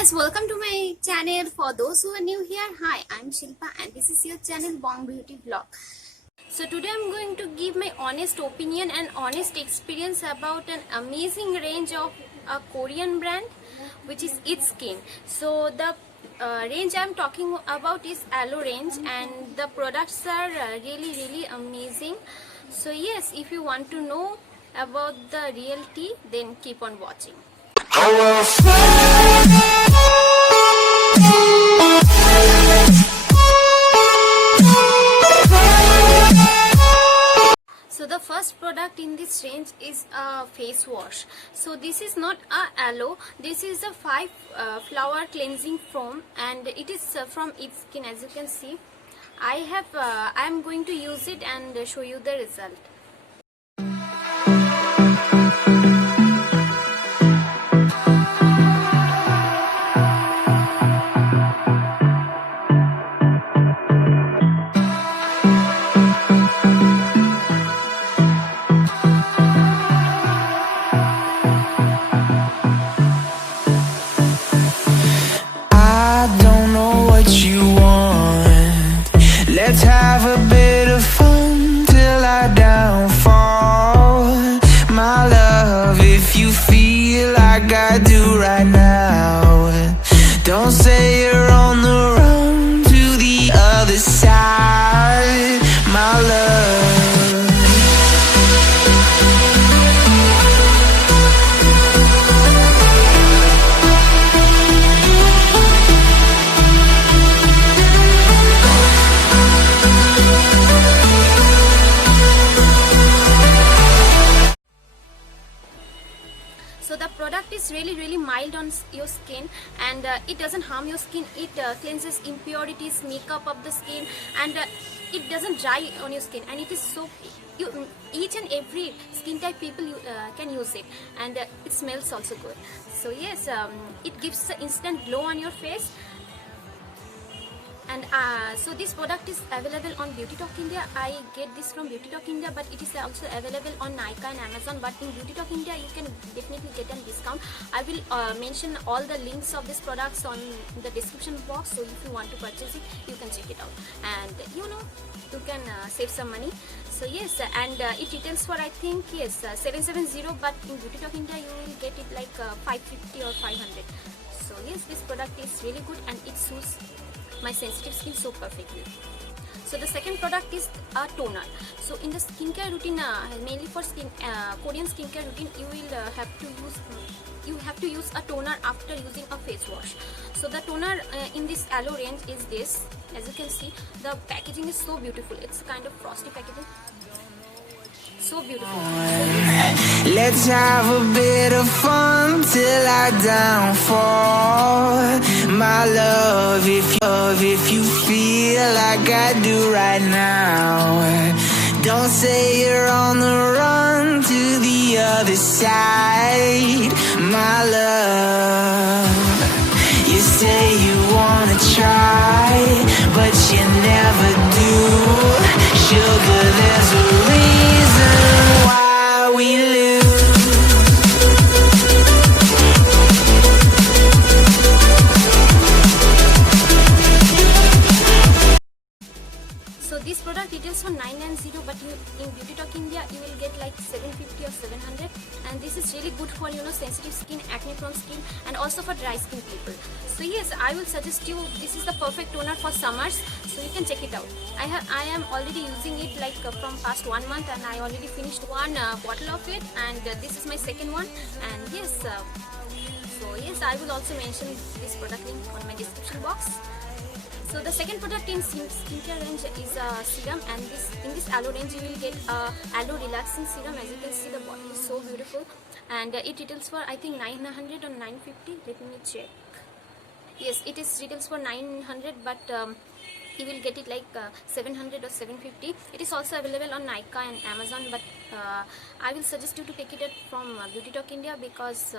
guys, welcome to my channel. For those who are new here, hi, I'm Shilpa and this is your channel Bong Beauty Vlog. So today I'm going to give my honest opinion and honest experience about an amazing range of a Korean brand which is It's Skin. So the range I'm talking about is Aloe range and the products are really amazing. So yes, if you want to know about the real tea, then keep on watching. So the first product in this range is a face wash. So this is not a aloe, this is a 5 flower cleansing foam and it is from It's Skin. As you can see, I am going to use it and show you the result. Let's have a bit of fun till I downfall. My love, if you feel like I do right now, don't say you're on the run to the other side, my love. So the product is really mild on your skin and it doesn't harm your skin. It cleanses impurities, makeup of the skin, and it doesn't dry on your skin, and it is so each and every skin type people can use it, and it smells also good. So yes, it gives the instant glow on your face. And so this product is available on Beauty Talk India. I get this from Beauty Talk India, but it is also available on Nykaa and Amazon. But in Beauty Talk India, you can definitely get a discount. I will mention all the links of these products on the description box. So if you want to purchase it, you can check it out. And you can save some money. So yes, and it retails for, I think, yes, 770. But in Beauty Talk India, you will get it like 550 or 500. So yes, this product is really good and it suits my sensitive skin so perfectly. So the second product is a toner. So in the skincare routine, mainly for Korean skincare routine, you will have to use a toner after using a face wash. So the toner in this Aloe range is this. As you can see, the packaging is so beautiful. It's kind of frosty packaging. So beautiful. Let's have a bit of fun till I downfall. My love, if you feel like I do right now, don't say you're on the run to the other side, my love. You say you wanna try, but you never do. Sugar, there's a reason why we lose. So this product retails for 990, but in Beauty Talk India you will get like 750 or 700, and this is really good for sensitive skin, acne prone skin, and also for dry skin people. So yes, I will suggest you, this is the perfect toner for summers, so you can check it out. I am already using it like from past 1 month, and I already finished one bottle of it, and this is my second one. And yes, so yes, I will also mention this product link on my description box. So the second product in skincare range is a serum, and in this Aloe range you will get Aloe relaxing serum. As you can see, the bottle is so beautiful, and it retails for, I think, 900 or 950. Let me check. Yes, it is retails for 900, but you will get it like 700 or 750. It is also available on Nykaa and Amazon, but I will suggest you to take it from Beauty Talk India because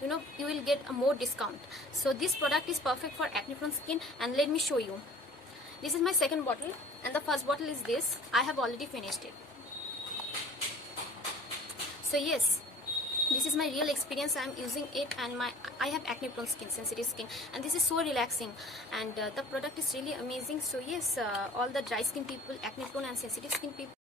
you will get a more discount. So this product is perfect for acne prone skin, and let me show you. This is my second bottle, and the first bottle is this. I have already finished it. So yes, This is my real experience. I am using it, and I have acne prone skin, sensitive skin, and this is so relaxing, and the product is really amazing. So yes, all the dry skin people, acne prone and sensitive skin people.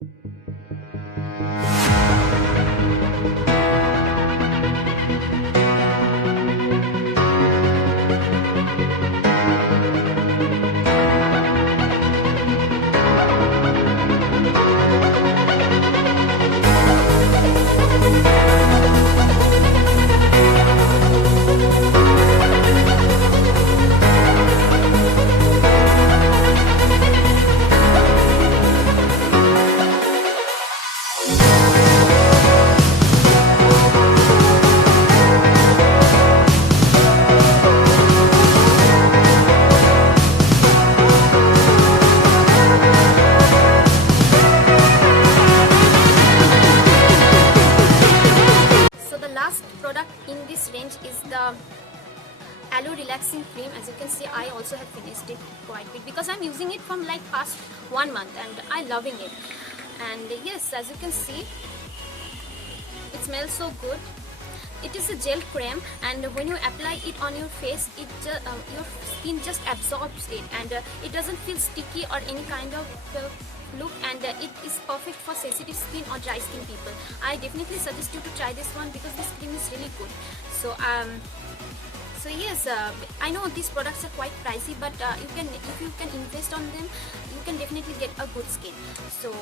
Product in this range is the Aloe Relaxing Cream. As you can see, I also have finished it quite a bit because I'm using it from like past 1 month and I'm loving it. And yes, as you can see, it smells so good. It is a gel cream, and when you apply it on your face, your skin just absorbs it, and it doesn't feel sticky or any kind of look, and it is perfect for sensitive skin or dry skin people. I definitely suggest you to try this one because this cream is really good. So yes, I know these products are quite pricey, but if you can invest on them, you can definitely get a good skin. So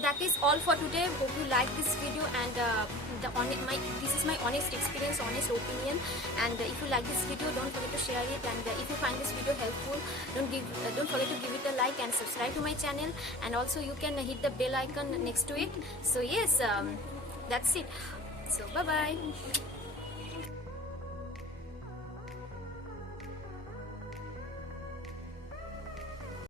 that is all for today. Hope you like this video, and this is my honest experience, honest opinion. And if you like this video, don't forget to share it, and if you find this video helpful, don't forget to give it a like and subscribe to my channel, and also you can hit the bell icon next to it. So yes, that's it. So bye bye.